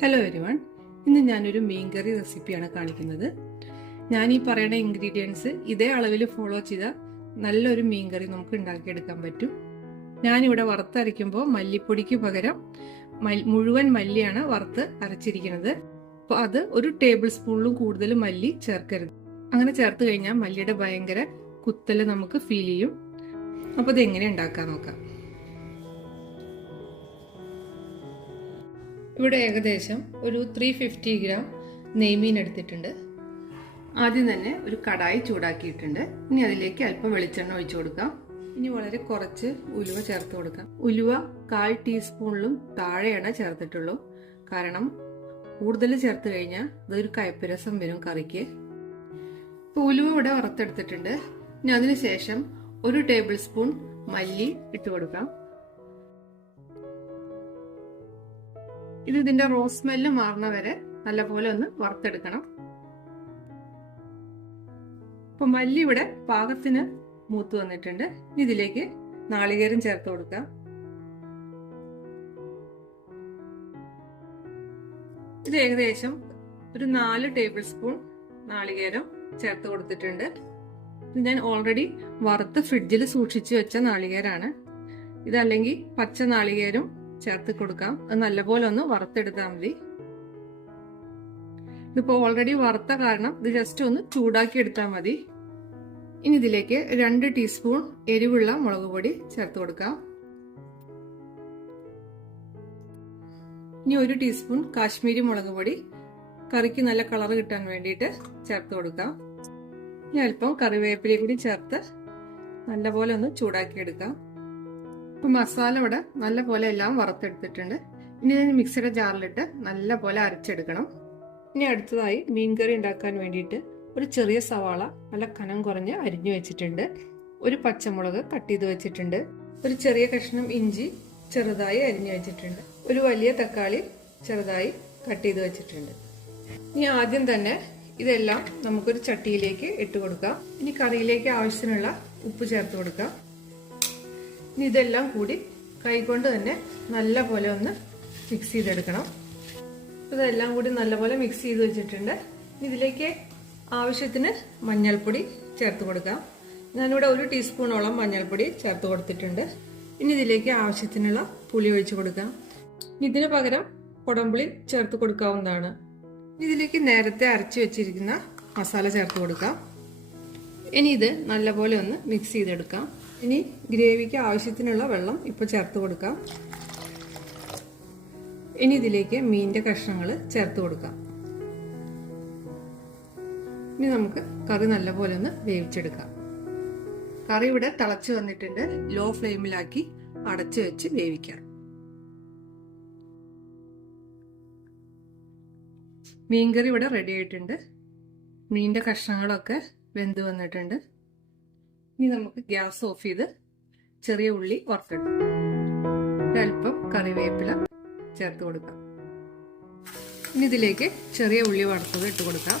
Hello everyone ഇന്ന് ഞാനൊരു മീൻകറി റെസിപ്പിയാണ് കാണിക്കുന്നത്. ഞാൻ ഈ പറയുന്ന ഇൻഗ്രീഡിയൻസ് ഇതേ അളവിൽ ഫോളോ ചെയ്താൽ നല്ലൊരു മീൻകറി നമുക്ക് ഉണ്ടാക്കിയെടുക്കാൻ പറ്റും. ഞാനിവിടെ വറുത്തരയ്ക്കുമ്പോൾ മല്ലിപ്പൊടിക്ക് പകരം മുഴുവൻ മല്ലിയാണ് വറുത്ത് അരച്ചിരിക്കുന്നത്. അപ്പോൾ അത് ഒരു ടേബിൾ സ്പൂണിലും കൂടുതൽ മല്ലി ചേർക്കരുത്. അങ്ങനെ ചേർത്ത് കഴിഞ്ഞാൽ മല്ലിയുടെ ഭയങ്കര കുത്തൽ നമുക്ക് ഫീൽ ചെയ്യും. അപ്പോൾ ഇത് എങ്ങനെ ഉണ്ടാക്കാൻ നോക്കാം. ഇവിടെ ഏകദേശം ഒരു ത്രീ ഫിഫ്റ്റി ഗ്രാം നെയ്മീൻ എടുത്തിട്ടുണ്ട്. ആദ്യം തന്നെ ഒരു കടായി ചൂടാക്കിയിട്ടുണ്ട്. ഇനി അതിലേക്ക് അല്പം വെളിച്ചെണ്ണ ഒഴിച്ചു കൊടുക്കാം. ഇനി വളരെ കുറച്ച് ഉലുവ ചേർത്ത് കൊടുക്കാം. ഉലുവ കാൽ ടീസ്പൂണിലും താഴെയാണ് ചേർത്തിട്ടുള്ളൂ. കാരണം കൂടുതൽ ചേർത്ത് കഴിഞ്ഞാൽ അതൊരു കയ്പരസം വരും കറിക്ക്. ഇപ്പൊ ഉലുവ ഇവിടെ വറുത്തെടുത്തിട്ടുണ്ട്. ഇനി അതിനുശേഷം ഒരു ടേബിൾ സ്പൂൺ മല്ലി ഇട്ട് കൊടുക്കാം. ഇത് ഇതിന്റെ റോസ് സ്മെല്ല് മാറുന്ന വരെ നല്ലപോലെ ഒന്ന് വറുത്തെടുക്കണം. ഇപ്പൊ മല്ലി ഇവിടെ പാകത്തിന് മൂത്ത് വന്നിട്ടുണ്ട്. ഇതിലേക്ക് നാളികേരം ചേർത്ത് കൊടുക്കാം. ഇത് ഏകദേശം ഒരു നാല് ടേബിൾ സ്പൂൺ നാളികേരം ചേർത്ത് കൊടുത്തിട്ടുണ്ട്. ഞാൻ ഓൾറെഡി വറുത്ത് ഫ്രിഡ്ജിൽ സൂക്ഷിച്ചു വെച്ച നാളികേരാണ്. ഇതല്ലെങ്കിൽ പച്ച നാളികേരം ചേർത്ത് കൊടുക്കാം. അത് നല്ലപോലെ ഒന്ന് വറുത്തെടുത്താൽ മതി. ഇതിപ്പോ ഓൾറെഡി വറുത്ത കാരണം ഇത് ജസ്റ്റ് ഒന്ന് ചൂടാക്കി എടുത്താൽ മതി. ഇനി ഇതിലേക്ക് രണ്ട് ടീസ്പൂൺ എരിവുള്ള മുളക് പൊടി ചേർത്ത് കൊടുക്കാം. ഇനി ഒരു ടീസ്പൂൺ കാശ്മീരി മുളക് പൊടി. കറിക്ക് നല്ല കളർ കിട്ടാൻ വേണ്ടിയിട്ട് ചേർത്ത് കൊടുക്കാം. ഇനി അല്പം കറിവേപ്പിലയും കൂടി ചേർത്ത് നല്ലപോലെ ഒന്ന് ചൂടാക്കി ഇപ്പൊ മസാല ഇവിടെ നല്ല പോലെ എല്ലാം വറുത്തെടുത്തിട്ടുണ്ട്. ഇനി ഇതിന് മിക്സിയുടെ ജാറിലിട്ട് നല്ല പോലെ അരച്ചെടുക്കണം. ഇനി അടുത്തതായി മീൻകറി ഉണ്ടാക്കാൻ വേണ്ടിയിട്ട് ഒരു ചെറിയ സവാള നല്ല കനം കുറഞ്ഞ് അരിഞ്ഞു വെച്ചിട്ടുണ്ട്. ഒരു പച്ചമുളക് കട്ട് ചെയ്ത് വെച്ചിട്ടുണ്ട്. ഒരു ചെറിയ കഷ്ണം ഇഞ്ചി ചെറുതായി അരിഞ്ഞു വെച്ചിട്ടുണ്ട്. ഒരു വലിയ തക്കാളി ചെറുതായി കട്ട് ചെയ്ത് വെച്ചിട്ടുണ്ട്. ഇനി ആദ്യം തന്നെ ഇതെല്ലാം നമുക്കൊരു ചട്ടിയിലേക്ക് ഇട്ട് കൊടുക്കാം. ഇനി കറിയിലേക്ക് ആവശ്യത്തിനുള്ള ഉപ്പ് ചേർത്ത് കൊടുക്കാം. ഇനി ഇതെല്ലാം കൂടി കൈകൊണ്ട് തന്നെ നല്ല പോലെ ഒന്ന് മിക്സ് ചെയ്തെടുക്കണം. ഇതെല്ലാം കൂടി നല്ലപോലെ മിക്സ് ചെയ്ത് വെച്ചിട്ടുണ്ട്. ഇതിലേക്ക് ആവശ്യത്തിന് മഞ്ഞൾപ്പൊടി ചേർത്ത് കൊടുക്കാം. ഞാനിവിടെ ഒരു ടീസ്പൂണോളം മഞ്ഞൾപ്പൊടി ചേർത്ത് കൊടുത്തിട്ടുണ്ട്. ഇനി ഇതിലേക്ക് ആവശ്യത്തിനുള്ള പുളി ഒഴിച്ചു കൊടുക്കാം. ഇതിന് പകരം കുടംപുളി ചേർത്ത് കൊടുക്കാവുന്നതാണ്. ഇതിലേക്ക് നേരത്തെ അരച്ചു വെച്ചിരിക്കുന്ന മസാല ചേർത്ത് കൊടുക്കാം. ഇനി ഇത് നല്ലപോലെ ഒന്ന് മിക്സ് ചെയ്തെടുക്കാം. ഇനി ഗ്രേവിക്ക് ആവശ്യത്തിനുള്ള വെള്ളം ഇപ്പൊ ചേർത്ത് കൊടുക്കാം. ഇനി ഇതിലേക്ക് മീനിന്റെ കഷ്ണങ്ങൾ ചേർത്ത് കൊടുക്കാം. ഇനി നമുക്ക് കറി നല്ലപോലെ ഒന്ന് വേവിച്ചെടുക്കാം. കറി ഇവിടെ തിളച്ചു വന്നിട്ടുണ്ട്. ലോ ഫ്ലെയിമിലാക്കി അടച്ചു വെച്ച് വേവിക്കാം. മീൻകറി ഇവിടെ റെഡി ആയിട്ടുണ്ട്. മീനിന്റെ കഷ്ണങ്ങളൊക്കെ വെന്ത് വന്നിട്ടുണ്ട്. ഇനി നമുക്ക് ഗ്യാസ് ഓഫ് ചെയ്ത് ചെറിയ ഉള്ളി വറുത്തെടുക്കാം. ഒരല്പം കറിവേപ്പില ചേർത്ത് കൊടുക്കാം. ഇനി ഇതിലേക്ക് ചെറിയ ഉള്ളി വറുത്തത് ഇട്ട് കൊടുക്കാം.